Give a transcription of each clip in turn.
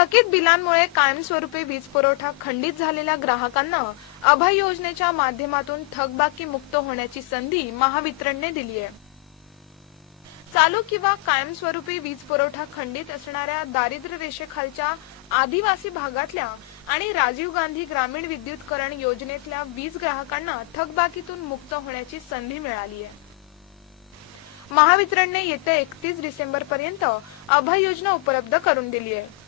थकीत बिलांमुळे कायमस्वरूपी वीज पुरवठा खंडित झालेल्या ग्राहकांना अभय योजनेच्या माध्यमातून थकबाकी मुक्त होण्याची संधी महावितरणने दिली आहे. चालू किंवा कायमस्वरूपी वीज पुरवठा खंडित असणाऱ्या दारिद्र्य रेषेखालच्या आदिवासी भागातल्या आणि राजीव गांधी ग्रामीण विद्युतकरण योजनेतल्या वीज ग्राहकांना थकबाकीतून मुक्त होण्याची संधी मिळाली आहे. महावितरणने येत्या एकतीस डिसेंबर पर्यंत अभय योजना उपलब्ध करून दिली आहे.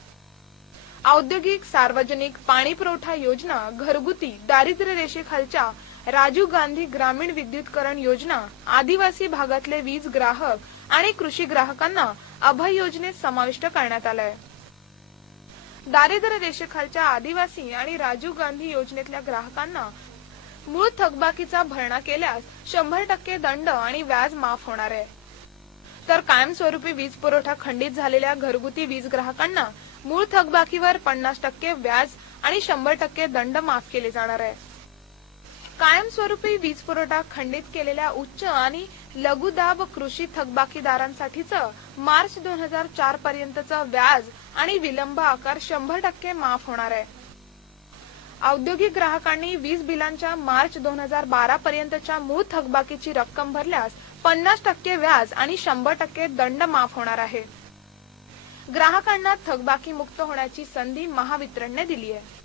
औद्योगिक सार्वजनिक पाणी पुरवठा योजना घरगुती दारिद्र्य रेषेखालच्या राजीव गांधी ग्रामीण विद्युतकरण योजना आदिवासी भागातले वीज ग्राहक आणि कृषी ग्राहकांना अभय योजनेत समाविष्ट करण्यात आलंय. दारिद्र्य रेषेखालच्या आदिवासी आणि राजीव गांधी योजनेतल्या ग्राहकांना मूळ थकबाकीचा भरणा केल्यास शंभर टक्के दंड आणि व्याज माफ होणार आहे. तर कायमस्वरूपी वीज पुरवठा खंडित झालेल्या घरगुती वीज ग्राहकांना मूळ थकबाकीवर पन्नास टक्के व्याज आणि शंभर टक्के दंड माफ केले जाणार आहे. कायमस्वरूपी वीज पुरवठा खंडित केलेल्या उच्च आणि लघुदाब कृषी थकबाकीदारांसाठीच मार्च दोन हजार चार पर्यंतचं व्याज आणि विलंब आकार शंभर टक्के माफ होणार आहे. औद्योगिक ग्राहकांनी वीज बिलांच्या मार्च दोन हजार बारा पर्यंतच्या मूळ थकबाकीची रक्कम भरल्यास पन्नास टक्के व्याज आणि शंभर टक्के दंड माफ होणार आहे. ग्राहकांना थकबाकी मुक्त होण्याची संधी महावितरणने दिली आहे.